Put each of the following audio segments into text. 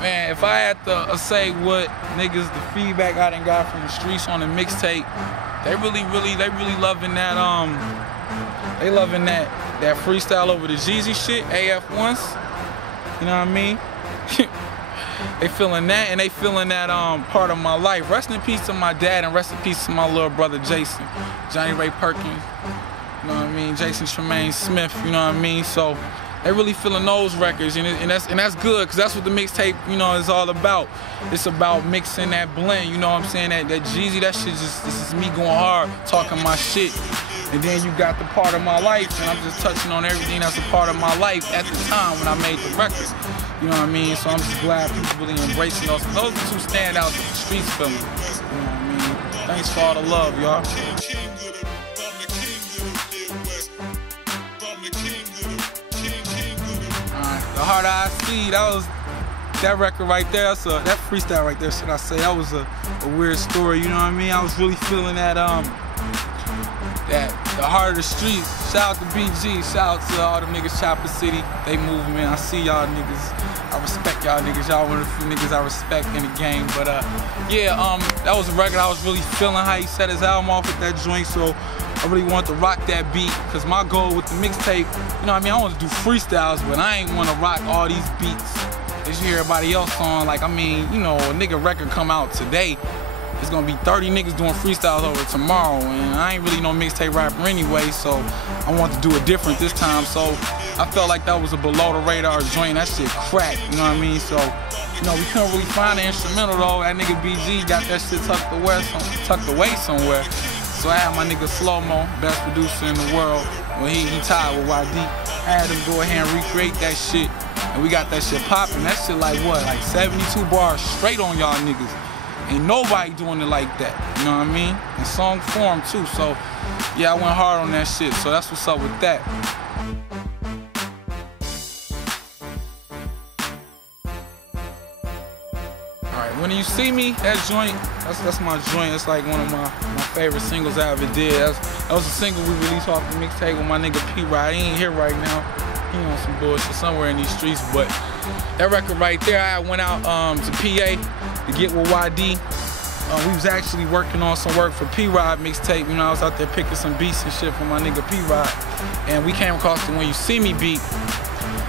Man, if I had to say what niggas, the feedback I done got from the streets on the mixtape, they really loving that, they loving that freestyle over the Jeezy shit, AF1s, you know what I mean? They feeling that, and they feeling that part of my life. Rest in peace to my dad, and rest in peace to my little brother Jason, Johnny Ray Perkins, you know what I mean? Jason Tremaine Smith, you know what I mean? So they really feeling those records, and that's good, because that's what the mixtape, you know, is all about. It's about mixing that blend, you know what I'm saying? That Jeezy, that shit just, this is me going hard, talking my shit. And then you got the part of my life, and I'm just touching on everything that's a part of my life at the time when I made the record. You know what I mean? So I'm just glad people really embracing those. Those are the two standouts that the streets feeling. You know what I mean? Thanks for all the love, y'all. The Harder I See, that record right there, that freestyle right there, should I say, that was a weird story, you know what I mean? I was really feeling that the heart of the streets. Shout out to BG, shout out to all them niggas Chopper City, they moving, man. I see y'all niggas, I respect y'all niggas, y'all one of the few niggas I respect in the game. But yeah, that was a record I was really feeling how he set his album off with that joint, so I really wanted to rock that beat, because my goal with the mixtape, you know what I mean, I want to do freestyles, but I ain't want to rock all these beats that you hear everybody else on. Like, I mean, you know, a nigga record come out today, it's gonna be 30 niggas doing freestyles over tomorrow, and I ain't really no mixtape rapper anyway, so I wanted to do it different this time. So I felt like that was a below the radar joint. That shit cracked, you know what I mean? So, you know, we couldn't really find the instrumental though. That nigga BG got that shit tucked away somewhere. So I had my nigga Slow-Mo, best producer in the world, when he tied with YD. I had him go ahead and recreate that shit, and we got that shit popping. That shit like what, like 72 bars straight on y'all niggas. Ain't nobody doing it like that, you know what I mean? In song form too, so yeah, I went hard on that shit, so that's what's up with that. Alright, When You See Me, that joint, that's my joint. It's like one of my favorite singles I ever did. That was a single we released off the mixtape with my nigga P-Rod. He ain't here right now. He on some bullshit somewhere in these streets, but that record right there, I went out to PA to get with YD. We was actually working on some work for P-Rod mixtape. You know, I was out there picking some beats and shit for my nigga P-Rod, and we came across the When You See Me beat,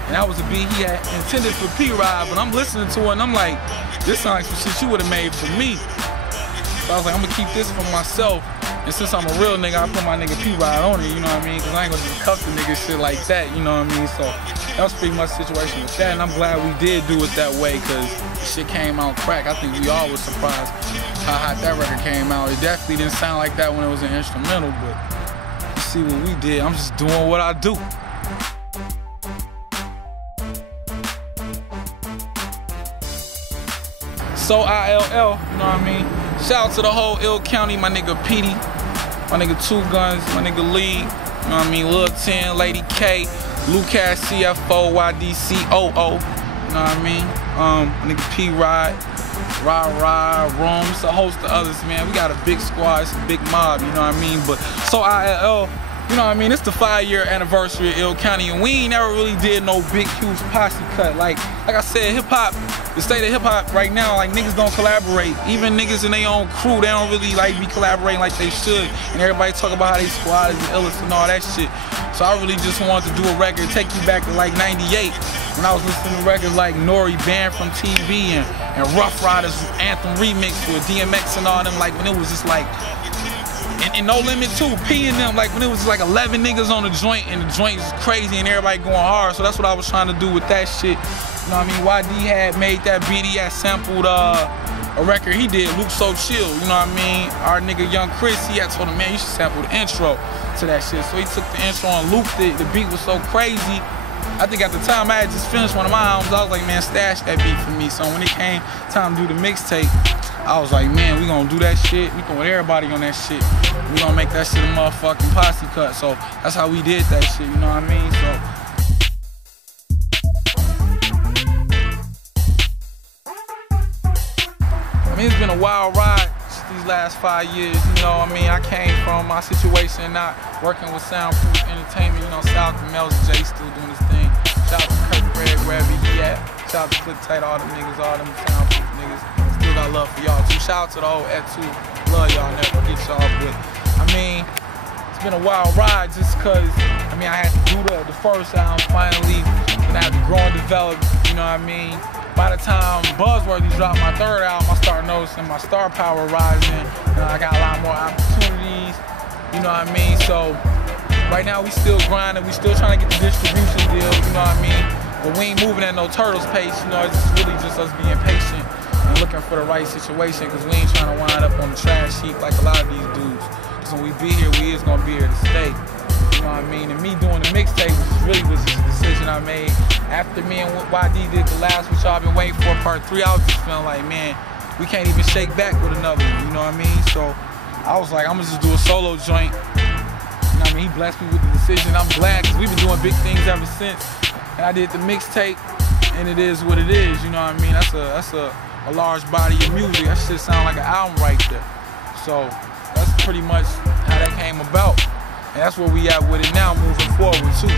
and that was a beat he had intended for P-Rod, but I'm listening to it and I'm like, this sounds like some shit you would have made for me. So I was like, I'm gonna keep this for myself. And since I'm a real nigga, I put my nigga P-Rod on it, you know what I mean? Because I ain't gonna just cuff the nigga shit like that, you know what I mean? So that was pretty much the situation with that, and I'm glad we did do it that way, because shit came out crack. I think we all was surprised how hot that record came out. It definitely didn't sound like that when it was an instrumental, but you see what we did. I'm just doing what I do. So ILL, you know what I mean? Shout out to the whole Ill County, my nigga Petey, my nigga Two Guns, my nigga Lee, you know what I mean? Lil 10, Lady K, Lucas CFO, YDCOO, you know what I mean? My nigga P-Rod, Ra, Rome's, a host of others, man. We got a big squad, it's a big mob, you know what I mean? But so ILL, you know what I mean? It's the 5-year anniversary of Ill County, and we ain't never really did no big, huge posse cut. Like I said, hip-hop, the state of hip-hop right now, like, niggas don't collaborate. Even niggas in their own crew, they don't really like be collaborating like they should. And everybody talk about how they squad is the illest and all that shit. So I really just wanted to do a record, take you back to like 98, when I was listening to records like Nori Banned from TV and Rough Riders Anthem Remix with DMX and all them, like when it was just like, and No Limit 2, P and them, like when it was like 11 niggas on the joint, and the joint was crazy and everybody going hard. So that's what I was trying to do with that shit. You know what I mean? YD had made that beat, he had sampled a record he did, Luke So Chill, you know what I mean? Our nigga Young Chris, he had told him, man, you should sample the intro to that shit. So he took the intro and looped it. The beat was so crazy. I think at the time I had just finished one of my albums. I was like, man, stash that beat for me. So when it came time to do the mixtape, I was like, man, we gonna do that shit. We throwing everybody on that shit. We gonna make that shit a motherfucking posse cut. So that's how we did that shit, you know what I mean? So I mean, it's been a wild ride these last 5 years, you know what I mean? I came from my situation not working with Soundproof Entertainment, you know, South and Mel's J still doing his thing. Shout out to Kirk Gregg, wherever he at. Shout out to Click Tight, all them niggas, all them soundproof niggas. Still got love for y'all too. Shout out to the whole Pt.2. Love y'all, never forget y'all. But I mean, it's been a wild ride just cause I mean I had to do the first album finally, and I had to grow and develop, you know what I mean? By the time Buzzworthy dropped my third album, I started noticing my star power rising, and I got a lot more opportunities, you know what I mean? So right now we still grinding, we still trying to get the distribution deal, you know what I mean? But we ain't moving at no turtles pace, you know, it's really just us being patient and looking for the right situation, because we ain't trying to wind up on the trash heap like a lot of these dudes. Because when we be here, we is gonna be here to stay. You know what I mean? And me doing the mixtape was just a decision I made. After me and YD did the last, which y'all been waiting for, part 3, I was just feeling like, man, we can't even shake back with another one, you know what I mean? So I was like, I'm gonna just do a solo joint. You know what I mean? He blessed me with the decision. I'm glad, because we've been doing big things ever since. And I did the mixtape, and it is what it is, you know what I mean? That's a large body of music. That shit sound like an album right there. So that's pretty much how that came about. And that's where we at with it now, moving forward too.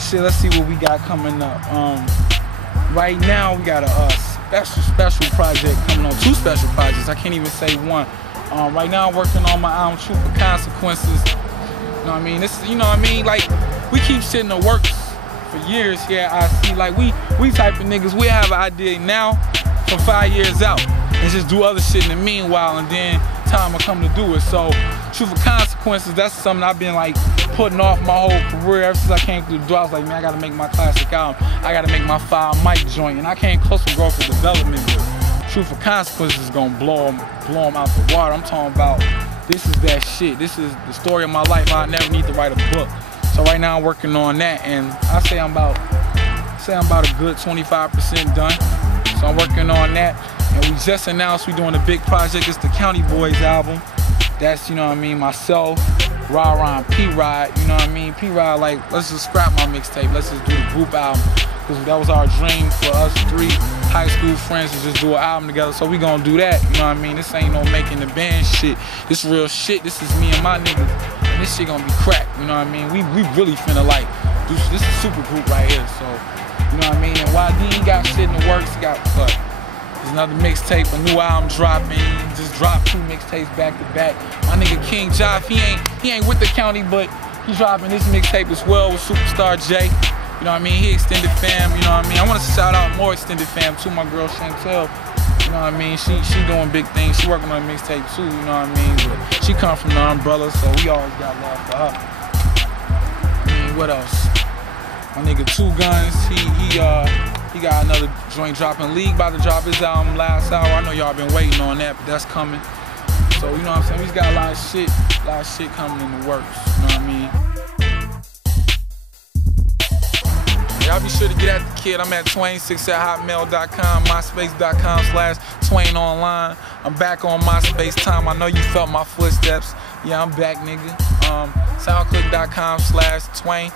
Shit, let's see what we got coming up. Right now we got a special project coming on. 2 special projects, I can't even say one. Right now I'm working on my album, Truth for Consequences. You know what I mean? This is, you know what I mean? Like, we keep shit in the works for years here at IC. Like, we type of niggas, we have an idea now for 5 years out and just do other shit in the meanwhile, and then time will come to do it. So, Truth for Consequences, that's something I've been like putting off my whole career. Ever since I came through the door, I was like, man, I gotta make my classic album. I gotta make my 5 mic joint, and I came close to growth and development, but Truth for Consequences is gonna blow them out the water. I'm talking about, this is that shit. This is the story of my life. I never need to write a book. So right now I'm working on that, and I say I'm about a good 25% done. So I'm working on that, and we just announced we doing a big project. It's the County Boys album. That's, you know what I mean, myself, Ra and P-Rod, you know what I mean? P-Rod, like, let's just scrap my mixtape. Let's just do the group album, because that was our dream for us 3 high school friends to just do an album together. So we gonna do that, you know what I mean? This ain't no making the band shit. This real shit. This is me and my niggas. And this shit gonna be crack, you know what I mean? We really finna like, this is super group right here, so, you know what I mean? And YD got shit in the works. He got, there's another mixtape, a new album dropping. He just dropped 2 mixtapes back to back. My nigga King Joff, he ain't with the county, but he's dropping this mixtape as well with Superstar J. You know what I mean? He extended fam, you know what I mean? I want to shout out more extended fam too, my girl Chantel. You know what I mean? She doing big things. She working on a mixtape too, you know what I mean? But she come from the umbrella, so we always got love for her. I mean, what else? My nigga 2 Guns, he got another joint dropping. League about to drop his album last hour. I know y'all been waiting on that, but that's coming. So, you know what I'm saying? We just got a lot of shit coming in the works, you know what I mean? Y'all be sure to get at the kid. I'm at Twain6@hotmail.com, myspace.com/TwainOnline. I'm back on MySpace time. I know you felt my footsteps. Yeah, I'm back, nigga. Soundclick.com/Twain.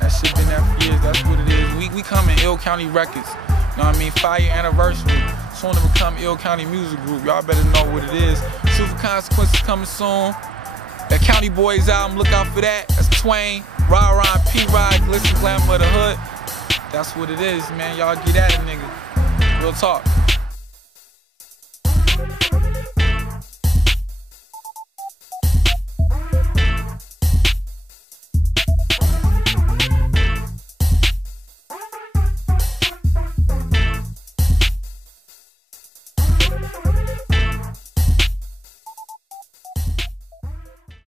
That shit been there for years. That's what it is. We coming Ill County Records. You know what I mean? 5-year anniversary. Soon to become Ill County Music Group. Y'all better know what it is. Truth for Consequences coming soon. That County Boys album, look out for that. That's Twain, Ra and P-Rod, Glitz and Glamour of the Hood. That's what it is, man. Y'all get at it, nigga. Real talk.